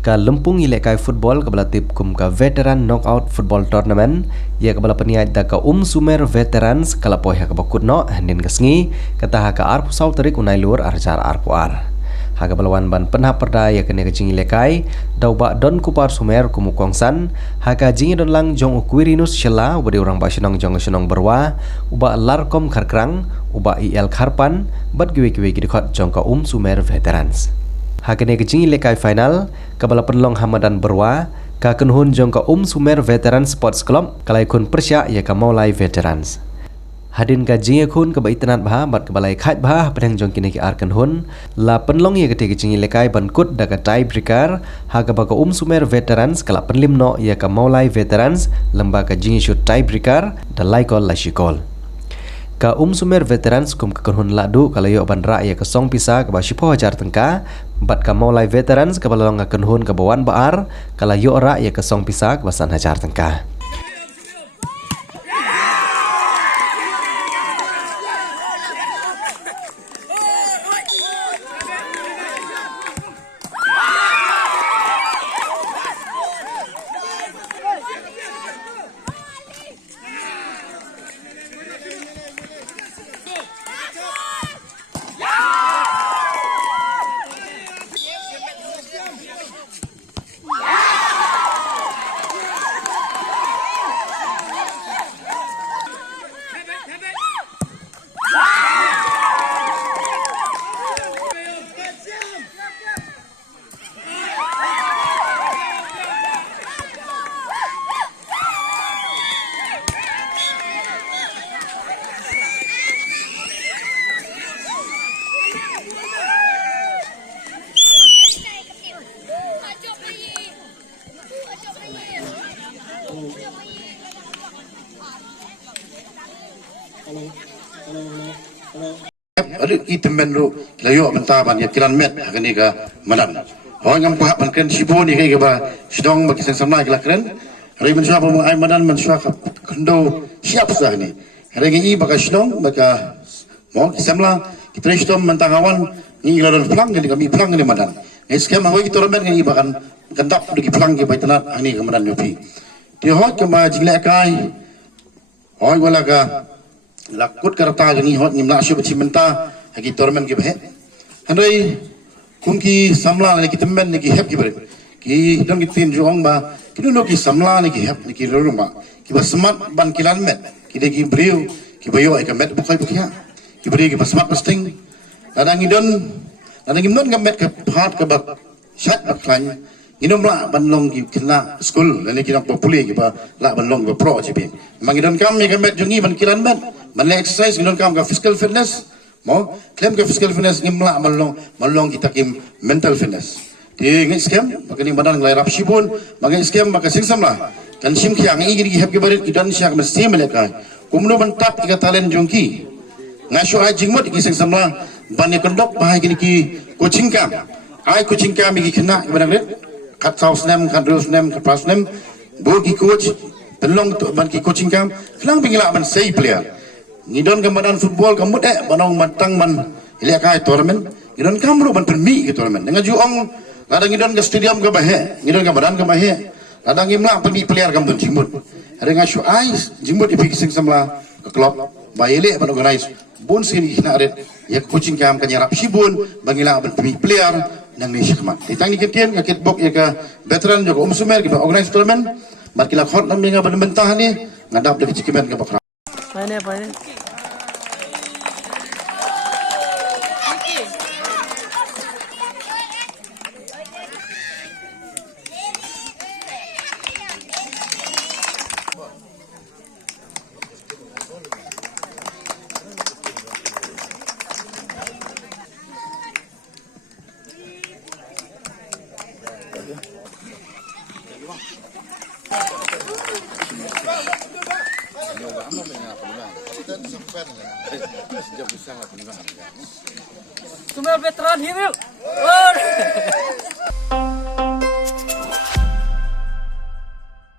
ka lempung ilekai football ka belatip kum ka veteran knockout football tournament ia ka bala peniat da ka sumer veterans kala poh ka bakut no handin kesngi kata ka arpu sau terik unai lur arjar arpu ar haga balawan ban penha perda ia kene ka jingi lekai dauba don kupar sumer kumu kongsan haga jingi don lang jong ukwirinus shela ubadi orang basinong jong sunong berwa uba larkom kharkrang uba il kharpan bat giwe gidikot jong ka sumer veterans hakene ke jingi lekai final kabala penlong hamadan berwa ka kenhun jong ka sumer veteran sports club kalai kun persya ia ka maulai veterans hadin ka jingi kun ka baitenat bha bat ka balai khat bha pedang jong kini ki ar kenhun la penlong ia ke jingi lekai ban kut da ka tie breaker ha ka ba ka sumer veterans kala penlimno ia ka maulai veterans lamba ka jingi shoot tie breaker da laikol la shikol ka sumer veterans kum ka kenhun ladu kalayo ban ra ia ka song pisa ka ba shipo hajar tengka bat ka maulai veterans ka balong ka kenhun ka bawan baar kalayo ra ia ka song pisa ka basan hajar tengka ada kita menru layo bentaban ya kilan met akani ka manan ho ngam pa pan kan sibo ni kai ba sidong ba kisan samna kala kren hari men siapa mo ay manan men siapa kendo siap sah ni hari ini baka sidong baka mo kisamla kita sidong mentangawan ni ladan plang ni kami plang ni manan eskem ho kita romen ni bakan kendap di plang ki baitana ani ka manan yopi dia ho ke ma jingle kai ho wala ka lakut karta gani hot nimna shu bachimenta hagi tormen ki bhe handai kunki samla ne ki temben ne ki hep ki bre ki dong ki tin jong ba ki no ki samla ne ki hep ne ki ruma ki ba smart ban kilan met ki de ki briu ki bayo ai ka met bukai bukia ki bre ki ba smart posting dadang idon ngam met ka phat ka ba shat ba klan inom la ban long ki kena school ne ki nak populi ki ba la ban long ba pro jibi mangidon kam mi ka met jungi ban kilan met man exercise ngidon kam ka physical fitness mo claim ka physical fitness ngimla malong kita kim mental fitness ti ngi scam makani badan nglai rap sibun magai scam maka singsam lah kan sim khiang ngi gi hep ki barit idan syak mesti meleka kumno ban tap ka talent jongki ngasho ai jingmot ki singsam lah ban kondok bahai ki coaching kam ai coaching kam gi kena badan ret kat saus nem kat rus nem kat pas nem bo ki coach telong ban ki coaching kam kelang pingila ban sei player ngidon kamadan football kamu banong matang man ilek kai tournament ngidon kamru ban permi ke tournament dengan juong ladang ngidon ke stadium ke bahe ngidon kamadan ke bahe ladang imla permi player kamu jimbut ada ngasu ais jimbut ipik sing samla ke klub baile ban organize bon sini hina ret ya coaching kam kanyarap sibun bangila ban permi player nang ni syakma ditang diketian ke kitbok ya ke veteran jo sumer ke organize tournament markila khot nam nga ban mentah ni ngadap de cikimen ke bakra Pane. Sumer veteran here.